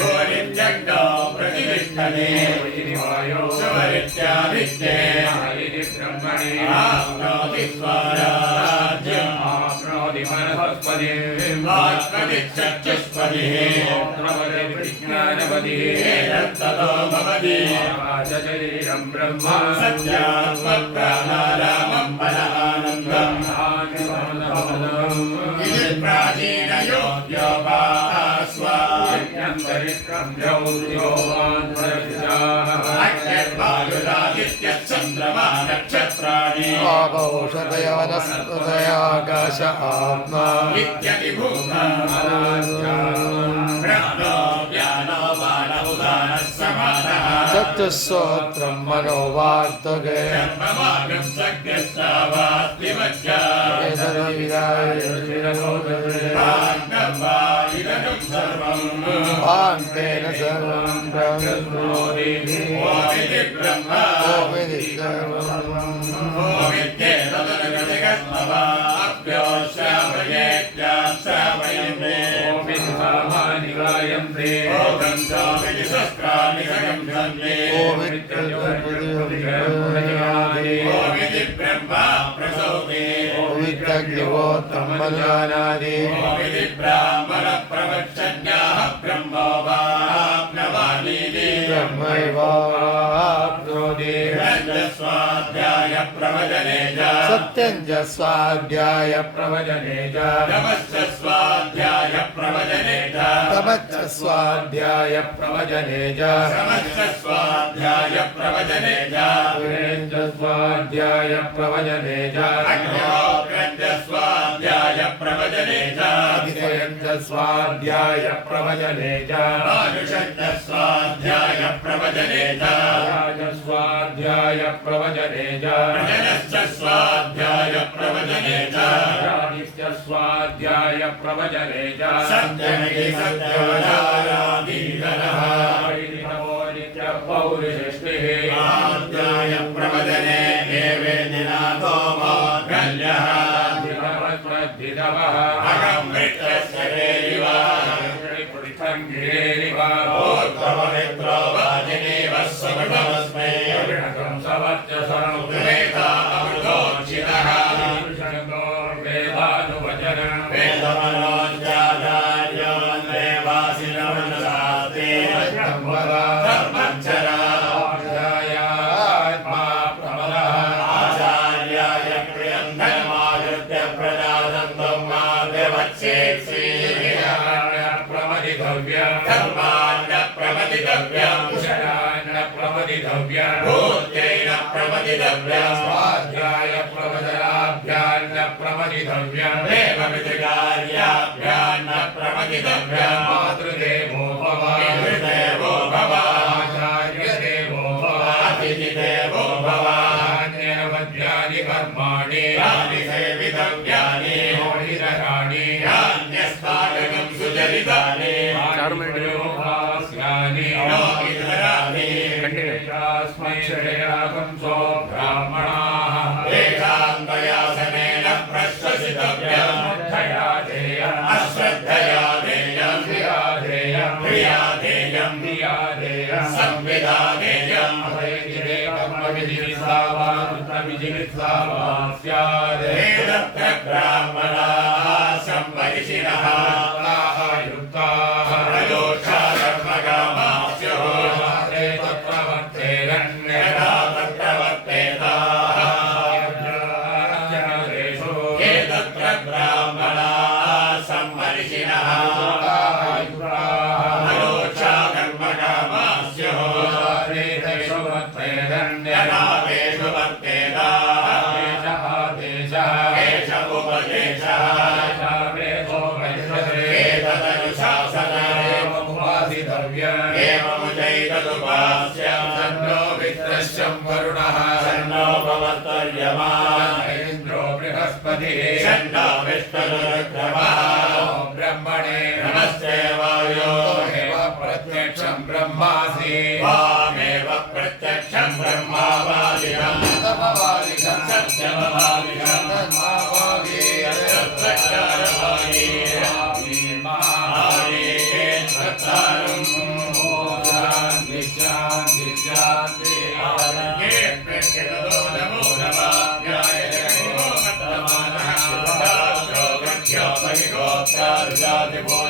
गोरित्यग्नो प्रतिष्ठते सुवरित्यादित्ये ब्रह्मणे आप्नोति स्वराज्यम् आप्नोति मनस्पतिः वाक्पतिश्चक्षुष्पतिः विज्ञानपतिः ततो भवति शरीरं ब्रह्म सत्यात्मप्राणारामं बलानन्दम् इति प्राचीनयोग्योपास्वाद्यन्तरिक्षं चन्द्रमा नक्षत्राणि आकौषधयो वनस्पतयाकाश आत्मा प्राणो व्यानो बाणमुदानः समानः चतुस्सोत्रं मनोवार्तके पान्तेन सर्वं ब्रह्मा प्रसौते विद्योत्रमनुजानादि ब्राह्मण प्रवक्षज्ञाः ब्रह्मोवाप्नवानीति ब्रह्मैवाप्नोति स्वाध्याय प्रवचने सत्यं च स्वाध्याय प्रवचने च तमश्च स्वाध्याय प्रवचने तमच्च स्वाध्याय प्रवचने च समश्च स्वाध्याय प्रवचने स्वाध्याय प्रवचने च अग्निहोत्रञ्च स्वाध्याय प्रवचने अतिशयं च स्वाध्याय प्रवचने च मानुषञ्च स्वाध्याय प्रवचने स्वाध्याय प्रवचने च प्रजनश्च स्वाध्याय प्रवचने स्वाध्याय प्रवचने च सत्यमिति सत्यवचाराधीधरः पौरुषष्टिः स्वाध्याय प्रवचने देवेन्द्रनाथो मोद्गल्यः अहं मृत्यस्य ऊर्ध्वमित्रो वाजिनीव सुमृतमस्मै अमृतोचितः वेदमनोच्चाचार्योन् देवासिनमनसाते धर्मच्छरा आचार्याय प्रियं धर्मायुध्य प्रजातन्तं धर्मान्न प्रमदितव्यं भूत्यैन प्रमदितव्यं स्वाध्याय प्रवचनाभ्यान्न प्रमदितव्यं देवमिति कार्याभ्यान्न प्रमदितव्यं मातृदेवो भव पितृदेवो भव आचार्यदेवो भव अतिथिदेवो भव अन्यवद्यानि कर्माणि यानि सेवितव्यानि मोहितराणि यान्यस्माकं सुचरितानि चारुमण्डलोपास्यानि इतराणि तस्मै श्रेयागं सो ब्राह्मणाः एकान्तयासनेन प्रश्वसितव्यं श्रद्धया देयम् अश्रद्धया देयं धिया देयम् क्रिया देयं धिया देयम् संविदा देयं कर्मविधिविस्तावानुत्तविधिविस्तावा स्यात् वेदत्र ब्राह्मणाः संवरिषिणः युक्ताः प्रयोक्षा कर्मकामास्युः तत्र वर्तेरन् यदा तत्र वर्तेताः ये तत्र ब्राह्मणाः संवरिषिणः प्रयोक्षा कर्मकामास्युः यदा तेषु वर्तेताः एष उपदेशः एवमुचैतदुपास्यं सन्नो वित्रश्यं वरुणः सन्नो भवत्वर्यमा इन्द्रो बृहस्पतिः सन्नो विष्णुरुद्रमः ब्रह्मणे नमस्ते वायो एव प्रत्यक्षं ब्रह्मासि त्वामेव प्रत्यक्षं ब्रह्मावादिनं तमवादिशं सत्यमवादिनं धर्मावादि सत्प्रचारवादी प्रतिपूजयामि